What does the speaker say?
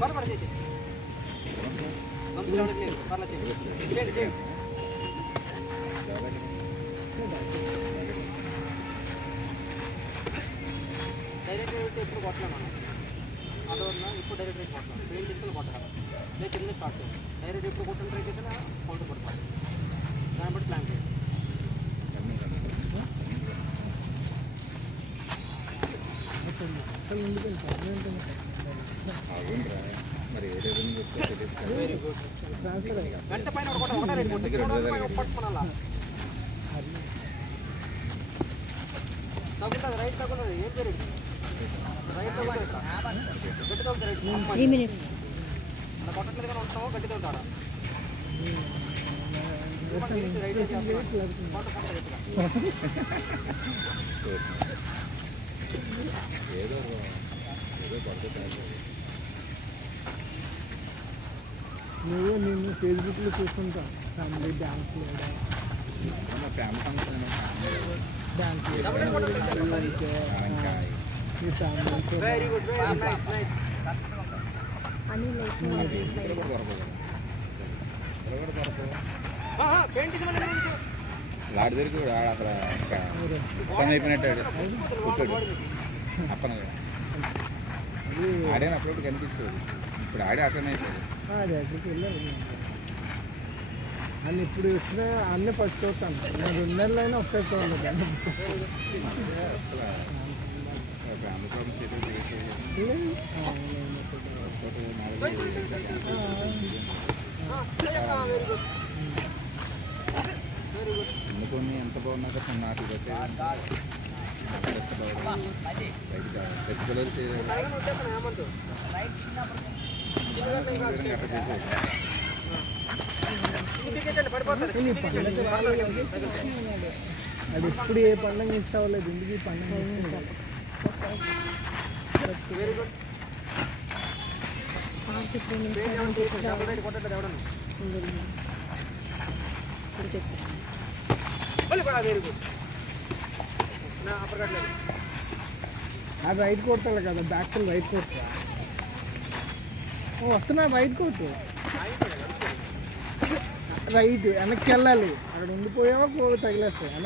పర్లేదు, పర్లేదు, చేయి. గొంతు చూడలేదు, చేయి. పర్లేదు, చేయి. చేయండి, చేయండి. డైరెక్ట్ రేట్ ఎప్పుడు కొట్టలేం మనం. అదో ఉన్నా ఇప్పుడు డైరెక్ట్ రేట్ కొట్టాం ట్రైన్ తీసుకుని కొట్టాలి. నేను కింద స్టార్ట్ చేయాలి. డైరెక్ట్ ఎప్పుడు కొట్టిన ట్రై చేసినా కౌంటర్ కొట్టాలి దాన్ని బట్టి ప్లాన్ చేయాలి. వెరీ గుడ్ వెంట పైన కొట్టాలి. ఒకటే రేట్ కొట్టాలి ఒకటే పైన ఒకటి పట్టుకోనాలా తగ్గుతుంది రైట్ తగ్గుతుంది ఏం జరిగింది రైట్ తగ్గుతుంది గట్టి తగ్గుతుంది రైట్ త్రీ మినిట్స్ అలా కొట్టట్లేదు కానీ ఉంటామో గట్టి తగ్గుతాడా రైట్ కొంట కొంట రైతుగా ఏదో ఏదో పడితే చాలు. నువ్వు నిన్ను ఫేస్బుక్లో చూస్తుంటా. ఫ్యామిలీ డ్యాన్స్ మన ఫ్యామిలీ ఫంక్షన్ లాడ్ దగ్గరికి కూడా ఆడ అసలు ఇంకా సన్ అయిపోయినట్టు ఆడు. కూర్చోడు అప్పన ఆడేనప్పుడు కనిపించేది ఇప్పుడు ఆడే అసలు అయిపోయాడు అదే అన్ని ఇప్పుడు వచ్చినా అన్నీ ఫస్ట్ అవుతాను నేను రెండు నెలలు అయినా ఒకసారి చూడలేదు అసలు కొన్ని ఎంత బాగున్నాక నాటికి వచ్చేది అది ఎప్పుడు ఏ పండుగ మిస్ అవ్వలేదు ఈ పండుగ. వెరీ గుడ్ అది రైట్ కొట్టాలి కదా బ్యాక్ రైట్ కొట్టా వస్తున్నా రైట్ కొట్టు రైట్ వెనక్కి వెళ్ళాలి. అక్కడ ఉండిపోయావా పో తగిలేస్తాయి వెనక్కి